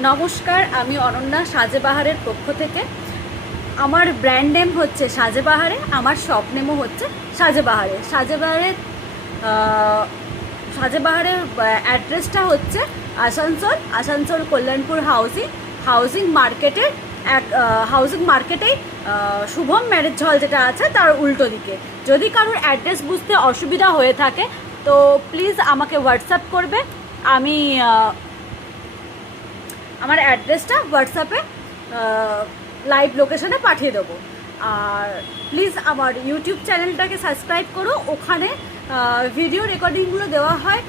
নমস্কার, আমি অনন্যা সাজেবাহারের পক্ষ থেকে। আমার ব্র্যান্ড নেম হচ্ছে সাজেবাহারে, আমার শপ নেমও হচ্ছে সাজেবাহারে। সাজেবাহারের অ্যাড্রেসটা হচ্ছে আসানসোল কল্যাণপুর হাউজিং মার্কেটের হাউজিং মার্কেটেই শুভম ম্যারেজ হল যেটা আছে তার উল্টো দিকে। যদি কারোর অ্যাড্রেস বুঝতে অসুবিধা হয়ে থাকে তো প্লিজ আমাকে হোয়াটসঅ্যাপ করবে। আমি আমার অ্যাড্রেসটা হোয়াটসঅ্যাপে লাইভ লোকেশনে পাঠিয়ে দেবো। আর প্লিজ আমার ইউটিউব চ্যানেলটাকে সাবস্ক্রাইব করো। ওখানে ভিডিও রেকর্ডিংগুলো দেওয়া হয়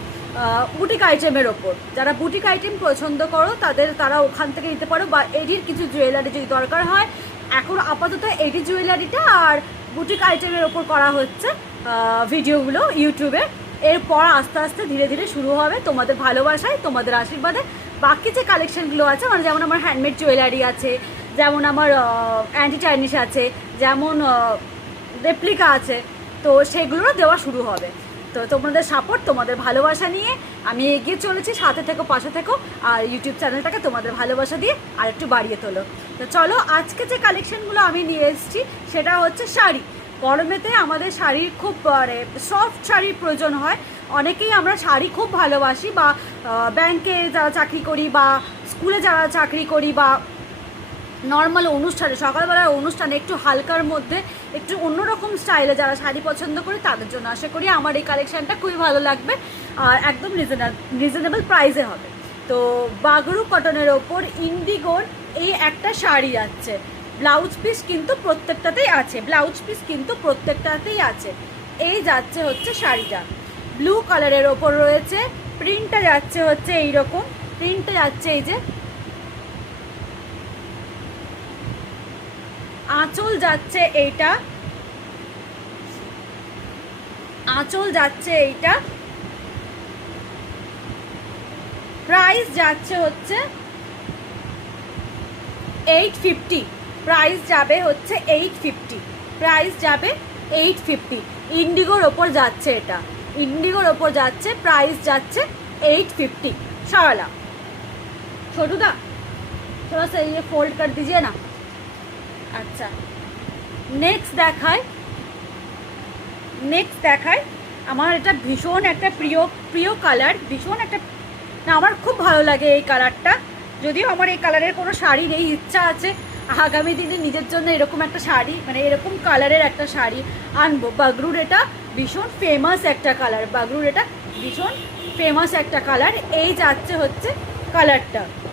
বুটিক আইটেমের ওপর। যারা বুটিক আইটেম পছন্দ করো তারা ওখান থেকে নিতে পারো, বা এডির কিছু জুয়েলারি যদি দরকার হয়। এখন আপাতত এডি জুয়েলারিটা আর বুটিক আইটেমের ওপর করা হচ্ছে ভিডিওগুলো ইউটিউবে। এরপর আস্তে আস্তে ধীরে ধীরে শুরু হবে তোমাদের ভালোবাসায়, তোমাদের আশীর্বাদে বাকি যে কালেকশানগুলো আছে, মানে যেমন আমার হ্যান্ডমেড জুয়েলারি আছে, যেমন আমার অ্যান্টি চাইনিজ আছে, যেমন রেপ্লিকা আছে, তো সেগুলোও দেওয়া শুরু হবে। তো তোমাদের সাপোর্ট, তোমাদের ভালোবাসা নিয়ে আমি এগিয়ে চলেছি। সাথে থেকো, পাশে থেকো, আর ইউটিউব চ্যানেলটাকে তোমাদের ভালোবাসা দিয়ে আর একটু বাড়িয়ে তোলো। তো চলো, আজকে যে কালেকশানগুলো আমি নিয়ে এসেছি সেটা হচ্ছে শাড়ি। গরমেতে আমাদের শাড়ির খুব সফট শাড়ির প্রয়োজন হয়। অনেকেই আমরা শাড়ি খুব ভালোবাসি, বা ব্যাংকে যারা চাকরি করি, বা স্কুলে যারা চাকরি করি, বা নর্মাল অনুষ্ঠানে, সকালবেলার অনুষ্ঠানে একটু হালকার মধ্যে একটু অন্যরকম স্টাইলে যারা শাড়ি পছন্দ করি তাদের জন্য আশা করি আমার এই কালেকশানটা খুবই ভালো লাগবে, আর একদম রিজনেবল প্রাইসে হবে। তো বাগরু কটনের ওপর ইন্ডিগোর এই একটা শাড়ি আছে। ব্লাউজ পিস কিন্তু প্রত্যেকটাতেই আছে। এই যাচ্ছে হচ্ছে শাড়িটা, ব্লু কালারের ওপর রয়েছে। প্রিন্টটা যাচ্ছে হচ্ছে এইরকম, প্রিন্টটা যাচ্ছে এই যে, আঁচল যাচ্ছে এইটা, প্রাইস যাচ্ছে হচ্ছে 850। প্রাইস যাবে 850। ইন্ডিগোর ওপর যাচ্ছে এটা, প্রাইস যাচ্ছে 850। সরলা ছোটুদা थोड़ा सा ये फोल्ड कर दीजिए ना। আচ্ছা, নেক্সট দেখায় আমার এটা ভীষণ একটা প্রিয় কালার, আমার খুব ভালো লাগে এই কালারটা। যদিও আমার এই কালারের কোনো শাড়ি নেই, ইচ্ছা আছে আগামী দিনে নিজের জন্য এরকম একটা শাড়ি, মানে এরকম কালারের একটা শাড়ি আনবো। বাগরুর এটা ভীষণ ফেমাস একটা কালার। এই যাচ্ছে হচ্ছে কালারটা।